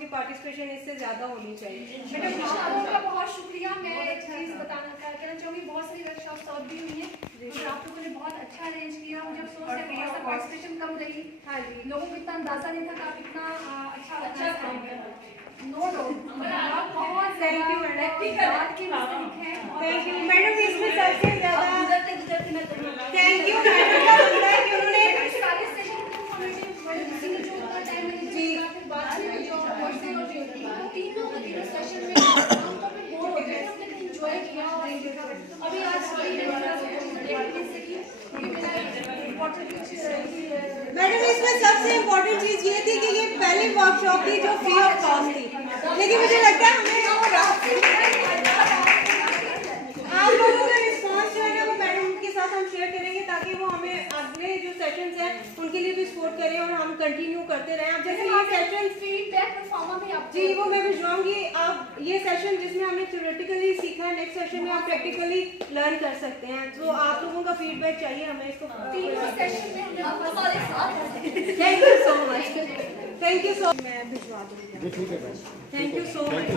की पार्टिसिपेशन इससे ज्यादा होनी चाहिए। मैडम आपका बहुत शुक्रिया। मैं एक चीज़ कहना चाहूँगी, बहुत सारी वर्कशॉप्स और भी हुई हैं और आप लोगों ने बहुत अच्छा अरेंज किया। मुझे अफसोस है थोड़ा सा पार्टिसिपेशन कम रही। हाँ जी, लोगों को इतना अंदाजा नहीं था कि आप इतना अच्छा काम कर रहे हैं। नो आप बहुत thank you thank you madam. इसमें सबसे ज्यादा थैंक यू मैडम का बनता है कि उन्होंने सारे सेशन किसी ने जो उतना टाइम मैंने जी फिर बात में जो वर्सेस और जो तीनों सेशन में आमतौर पे बोर हो गए थे, लेकिन एंजॉय किया। और अभी आज देखने से कि मेरा इम्पोर्टेंट मैडम इसमें सबसे इम्पोर्टेंट चीज ये थी कि ये पहली वर्कशॉप थी जो फ्री ऑफ कॉस्ट थी, लेकिन मुझे लगता है हमें आप लोगों का रिस्पॉन्स जो है ना वो मैडम के साथ हम शेयर करेंगे ताकि वो हमें अगले जो सेशंस हैं उनके लिए भी सपोर्ट करें और हम कंटिन्यू करते रहें। आप जैसे ये सेशन फीडबैक परफॉर्मा में आप जी वो मैं भिजवाऊंगी। आप ये सेशन जिसमें हमने थ्योरेटिकली सीखा है, नेक्स्ट सेशन में आप प्रैक्टिकली लर्न कर सकते हैं। तो आप लोगों का फीडबैक चाहिए हमें इसको। तीनों सेशन में हमने हमारे साथ thank you so much. Thank you so मैं भिजवा दूंगी। Thank you so much.